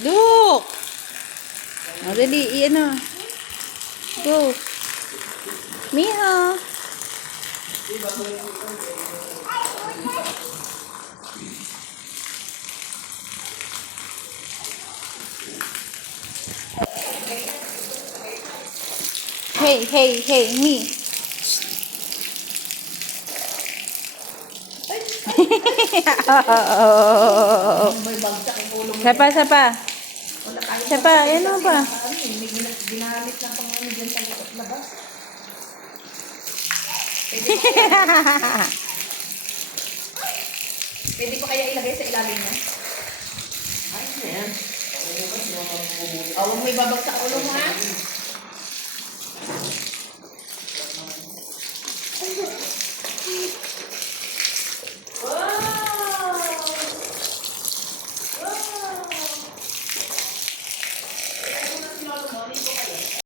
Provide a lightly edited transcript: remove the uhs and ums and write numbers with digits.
Look! O, dali. I-ano. Go. Miho. Hey, hey, hey, me. May bagsak ang ulo mo. Sapa, sapa. Wala kahit Sapa, ano ba? May ginamit na pang ano dyan sa labas. Pwede ko kaya ilagay sa ilalim niya? Ay, yan. Huwag mo ibabagsak ulo mo, ha?